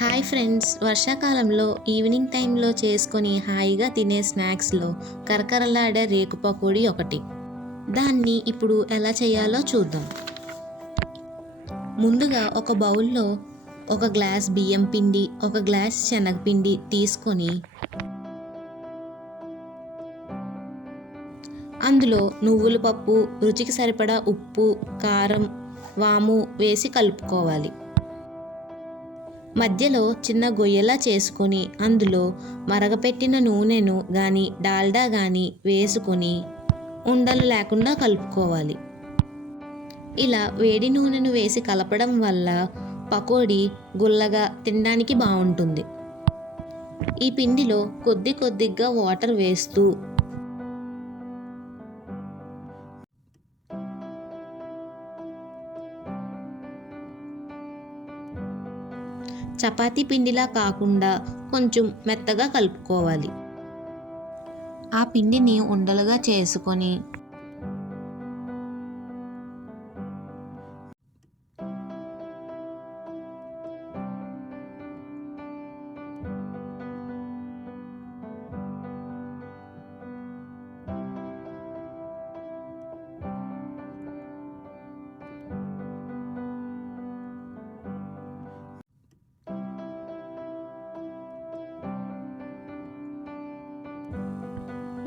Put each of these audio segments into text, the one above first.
Hi friends, వర్షాకాలంలో evening టైంలో చేసుకొని హాయిగా తినే స్నాక్స్లో కరకరలాడే రేకు పకోడీ ఒకటి. దాన్ని ఇప్పుడు ఎలా చేయాలో చూద్దాం. ముందుగా ఒక బౌల్లో ఒక గ్లాస్ బియ్యం పిండి, ఒక గ్లాస్ శనగపిండి తీసుకొని అందులో నువ్వుల పప్పు, రుచికి సరిపడా ఉప్పు, కారం, వాము వేసి కలుపుకోవాలి. మధ్యలో చిన్న గొయ్యలా చేసుకొని అందులో మరగపెట్టిన నూనెను కానీ డాల్డా కానీ వేసుకొని ఉండలు లేకుండా కలుపుకోవాలి. ఇలా వేడి నూనెను వేసి కలపడం వల్ల పకోడీ గుల్లగా తినడానికి బాగుంటుంది. ఈ పిండిలో కొద్ది కొద్దిగా వాటర్ వేస్తూ చపాతీ పిండిలా కాకుండా కొంచెం మెత్తగా కలుపుకోవాలి. ఆ పిండిని ఉండలుగా చేసుకొని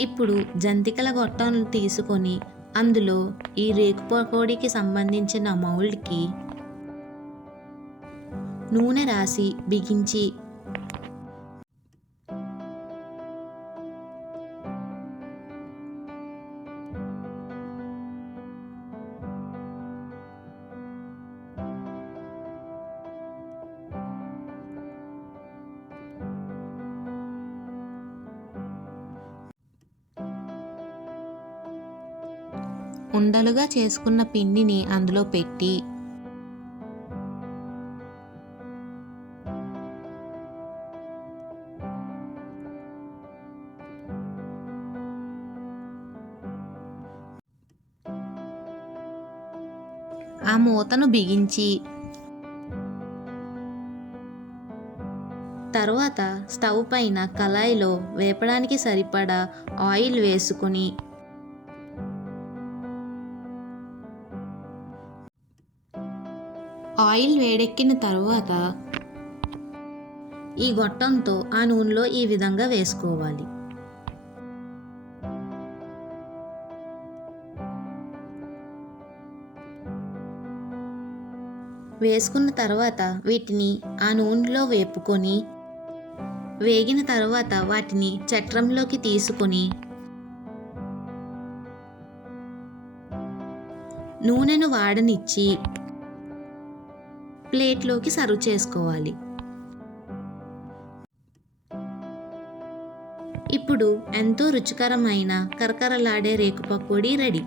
ఇప్పుడు జంతికల గొట్టం తీసుకొని అందులో ఈ రేకు పకోడీకి సంబంధించిన మౌల్డ్కి నూనె రాసి బిగించి ఉండలుగా చేసుకున్న పిండిని అందులో పెట్టి ఆ మూతను బిగించి తర్వాత స్టవ్ పైన కళాయిలో వేపడానికి సరిపడా ఆయిల్ వేసుకొని ఆయిల్ వేడెక్కిన తరువాత ఈ గొట్టంతో ఆ నూనెలో ఈ విధంగా వేసుకోవాలి. వేసుకున్న తర్వాత వీటిని ఆ నూనెలో వేపుకొని వేగిన తర్వాత వాటిని చట్రంలోకి తీసుకొని నూనెను వాడనిచ్చి ప్లేట్లోకి సర్వ్ చేసుకోవాలి. ఇప్పుడు ఎంతో రుచికరమైన కరకరలాడే రేకు పకోడీ రెడీ.